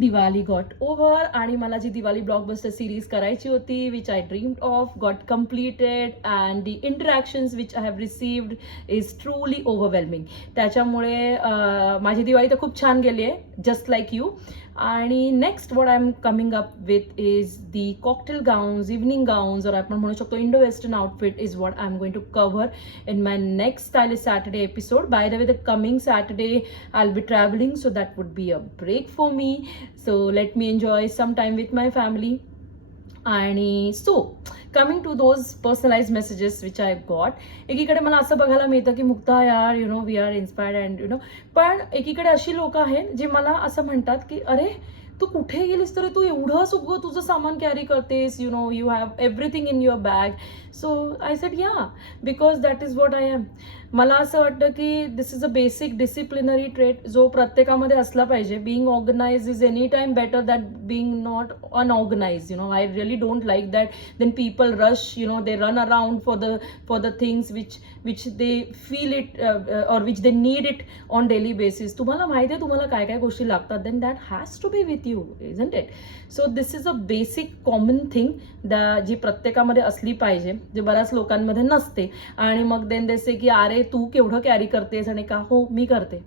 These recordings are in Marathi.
दिवाळी गॉट ओव्हर आणि मला जी दिवाळी ब्लॉकबस्टर सिरीज करायची होती which I dreamed of got completed and the interactions which I have received is truly overwhelming. त्याच्यामुळे माझी दिवाळी तर खूप छान गेली आहे, जस्ट लाईक यू. आणि next what I am coming up with is the cocktail gowns, evening gowns, और आपण म्हणू शकतो Indo western outfit is what I am going to cover in my next Stylish Saturday episode. By the way, the coming Saturday I'll be traveling, so that would be a break for me. So let me enjoy some time with my family. आणि so coming to those personalize messages which I got, एकीकडे मला असं बघायला मिळतं की मुक्ता यार you know we are inspired and you know, पण एकीकडे अशी लोक आहेत जे मला असं म्हणतात की अरे तू कुठे गेलीस तरी तू एवढं सगळं तुझं सामान कॅरी करतेस, you know you have everything in your bag. So I said yeah, because that is what I am. मला असं वाटतं की this is a basic disciplinary trait जो प्रत्येकामध्ये असला पाहिजे. Being organise is any time better that being not unorganise. You know I really don't like that then people rush, you know they run around for the things which they feel it or which they need it on daily basis. तुम्हाला माहिती आहे तुम्हाला काय काय गोष्टी लागतात, then that has to be with you, isn't it? So this is a basic common thing जी प्रत्येकामध्ये असली पाहिजे, जे बऱ्याच लोकांमध्ये नसते. आणि मग देन देसे की अरे तू केवढं कॅरी करतेस आणि का, हो मी करते.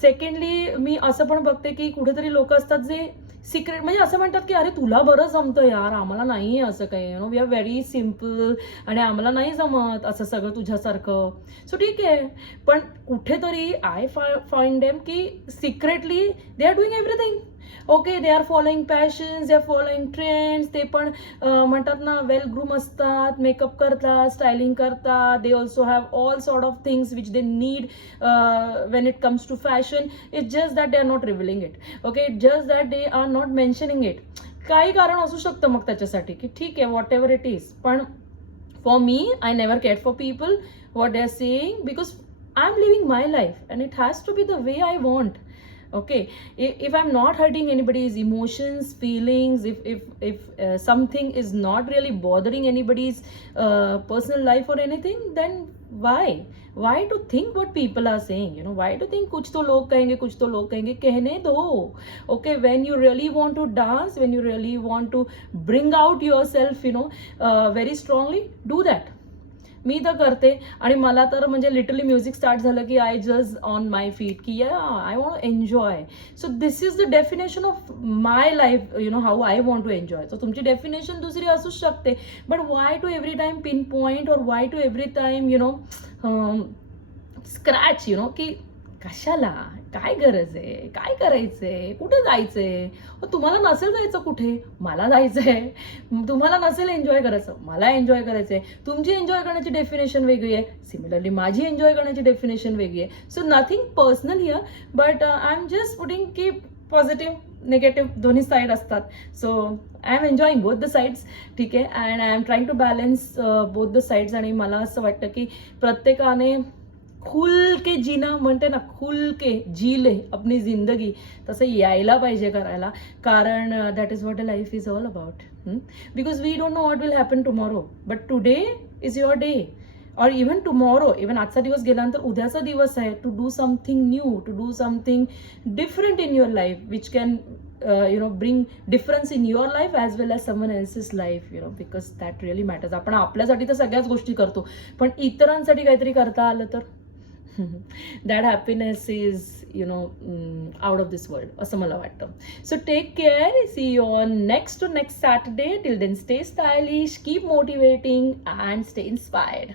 सेकंडली मी असं पण बघते की कुठेतरी लोक असतात जे सिक्रेट म्हणजे असं म्हणतात की अरे तुला बरं जमतं यार, आम्हाला नाही असं काही, you know we are very simple आणि आम्हाला नाही जमत असं सगळं तुझ्यासारखं. सो ठीक आहे, पण कुठेतरी आय फाइंड देम की secretly they are doing everything. Okay, they are following passions, they are following trends. ते पण म्हणतात ना वेल ग्रूम असतात, मेकअप करतात, स्टायलिंग करतात. They also have all sort of things which they need when it comes to fashion. It's just that they are not revealing it. Okay, it just that they are not mentioning it. काही कारण असू शकतं मग त्याच्यासाठी की ठीक आहे वॉट एव्हर इट इज. पण for me I never care for people what they are saying, because I am living my life and it has to be the way I want. Okay, if I'm not hurting anybody's emotions, feelings, if something is not really bothering anybody's personal life or anything, then why to think what people are saying, you know, why to think kuch to log kahenge, kehne do. Okay, when you really want to dance, when you really want to bring out yourself, you know, very strongly, do that. मी तर करते. आणि मला तर म्हणजे लिटरली म्युझिक स्टार्ट झालं की I just on my feet की yeah I want to enjoy. So this is the definition of my life, you know how I want to enjoy. So तुमची डेफिनेशन दुसरी असू शकते, but why to every time pinpoint or why to every time you know scratch, you know की कशाला, काय गरज आहे, काय करायचंय, कुठे जायचंय. तुम्हाला नसेल जायचं कुठे, मला जायचंय. तुम्हाला नसेल एन्जॉय करायचं, मला एन्जॉय करायचंय. तुमची एन्जॉय करण्याची डेफिनेशन वेगळी आहे, सिमिलरली माझी एन्जॉय करण्याची डेफिनेशन वेगळी आहे. So nothing personal here, but I am just putting की पॉझिटिव्ह नेगेटिव्ह दोन्ही साईड असतात. So I am enjoying both the sides. ठीक आहे, and I am trying to balance both the sides. आणि मला असं वाटतं की प्रत्येकाने खुल के जीना म्हणते ना, खुल के जी ले अपनी जिंदगी, तसं यायला पाहिजे करायला. कारण that is what a life is all about. Because we don't know what will happen tomorrow, but today is your day. और इवन टुमॉरो, इवन आजचा दिवस गेल्यानंतर उद्याचा दिवस आहे to do something new, to do something different in your life which can you know bring difference in your life as well as someone else's life, you know, because that really matters. आपण आपल्यासाठी तर सगळ्याच गोष्टी करतो, पण इतरांसाठी काहीतरी करता आलं तर that happiness is, you know, out of this world, असं मला वाटतं. So take care, see you on next Saturday. Till then stay stylish, keep motivating and stay inspired.